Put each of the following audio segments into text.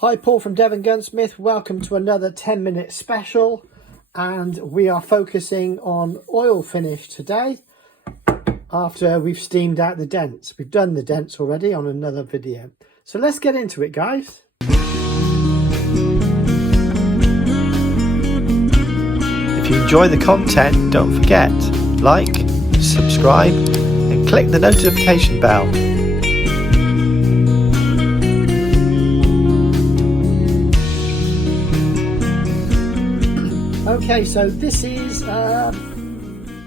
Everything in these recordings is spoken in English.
Hi, Paul from Devongunsmith. Welcome to another 10-minute special, and we are focusing on oil finish today after we've steamed out the dents. We've done the dents already on another video. So let's get into it, guys. If you enjoy the content, don't forget, like, subscribe and click the notification bell. Okay, so this is the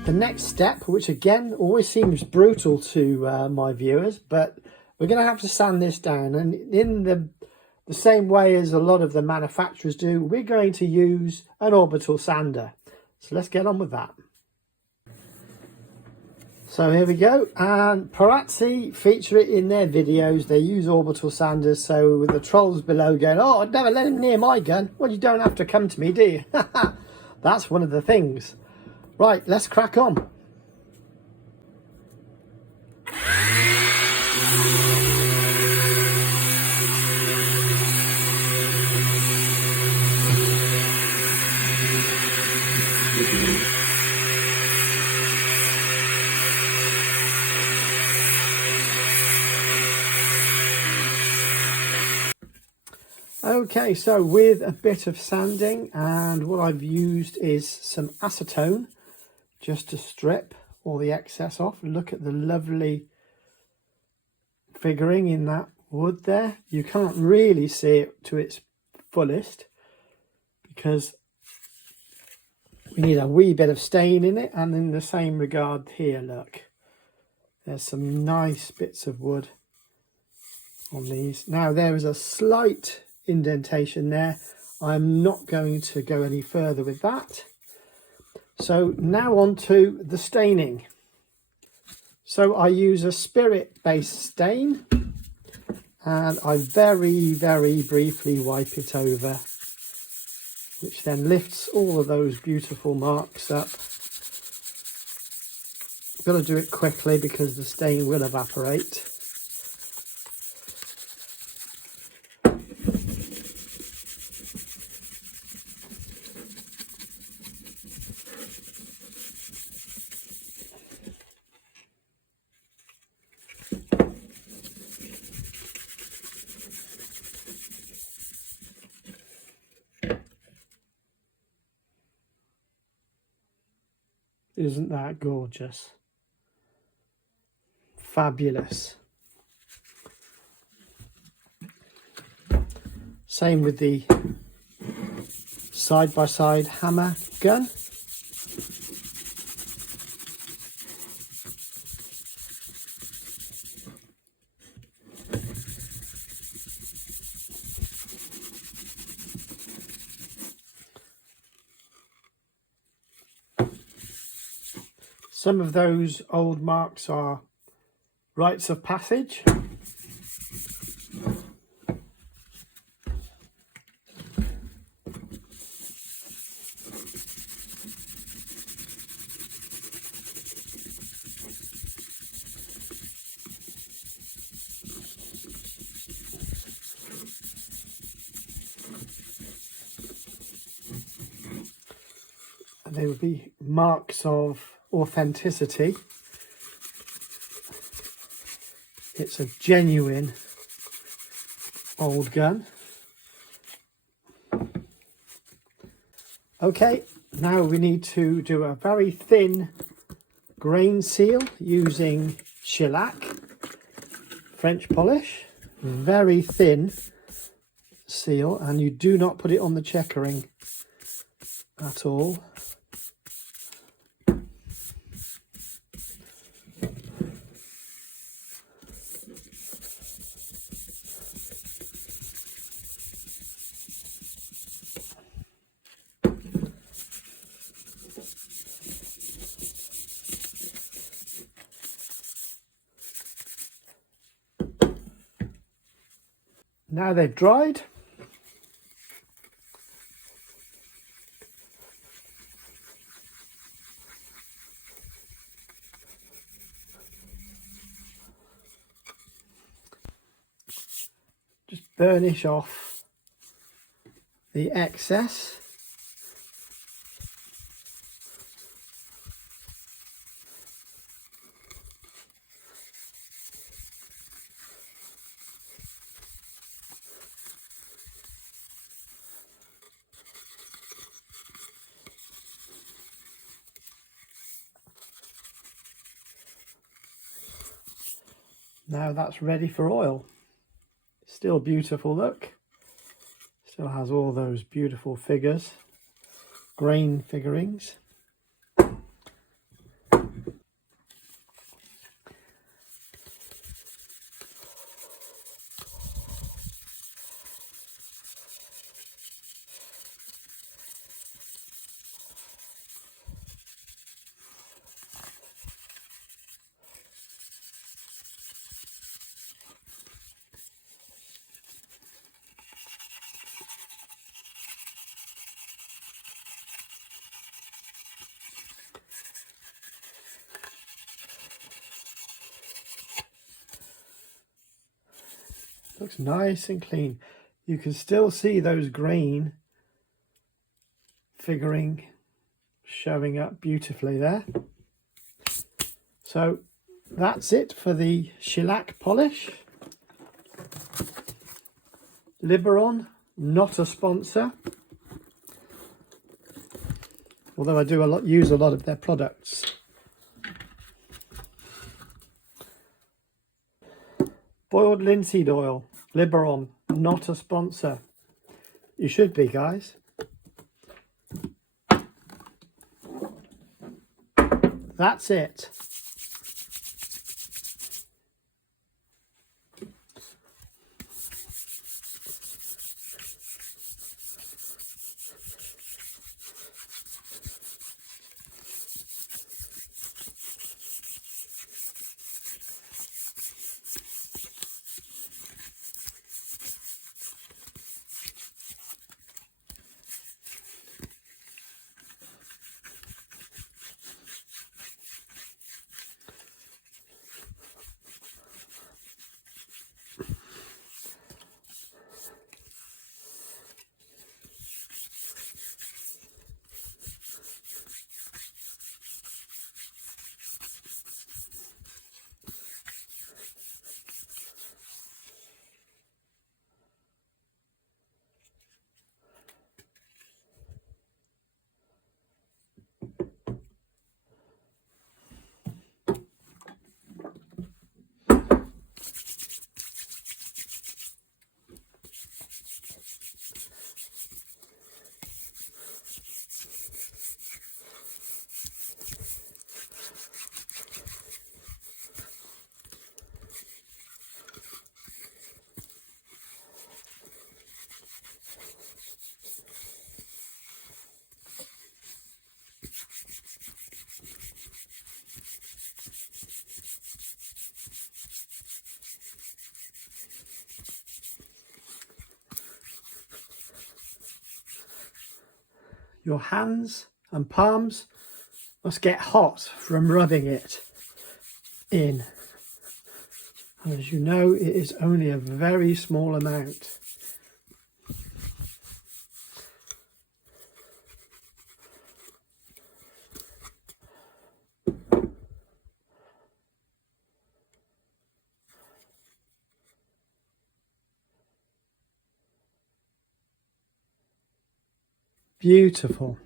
next step, which again always seems brutal to my viewers, but we're going to have to sand this down, and in the same way as a lot of the manufacturers do, we're going to use an orbital sander. So let's get on with that. So here we go, and Perazzi feature it in their videos. They use orbital sanders, so with the trolls below going, "Oh, I'd never let him near my gun." Well, you don't have to come to me, do you? That's one of the things. Right, let's crack on. Okay, so with a bit of sanding, and what I've used is some acetone just to strip all the excess off. Look at the lovely figuring in that wood there. You can't really see it to its fullest because we need a wee bit of stain in it, and in the same regard here, look, there's some nice bits of wood on these. Now there is a slight indentation there. I'm not going to go any further with that. So now on to the staining. So I use a spirit based stain, and I very briefly wipe it over, which then lifts all of those beautiful marks up. I've got to do it quickly because the stain will evaporate. Isn't that gorgeous? Fabulous. Same with the side-by-side hammer gun. Some of those old marks are rites of passage. And they would be marks of authenticity. It's a genuine old gun. Okay, now we need to do a very thin grain seal using shellac French polish. Very thin seal, and you do not put it on the checkering at all. Now they've dried, just burnish off the excess. Now that's ready for oil. Still beautiful look. Still has all those beautiful figures, grain figurings. Looks nice and clean. You can still see those grain figuring showing up beautifully there. So that's it for the shellac polish. Liberon, not a sponsor, although I do use a lot of their products. Boiled linseed oil, Liberon, not a sponsor. You should be, guys. That's it. Your hands and palms must get hot from rubbing it in. And as you know, it is only a very small amount. Beautiful.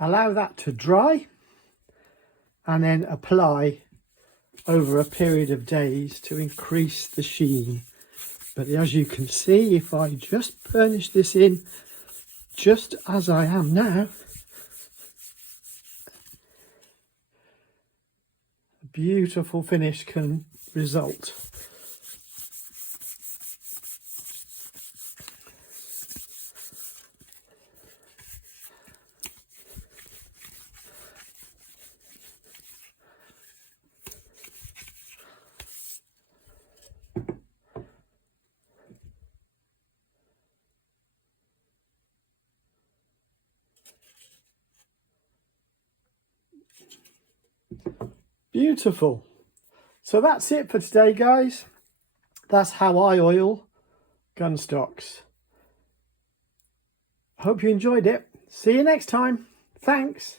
Allow that to dry and then apply over a period of days to increase the sheen. But as you can see, if I just burnish this in just as I am now, a beautiful finish can result. Beautiful. So that's it for today, guys. That's how I oil gun stocks. Hope you enjoyed it. See you next time. Thanks.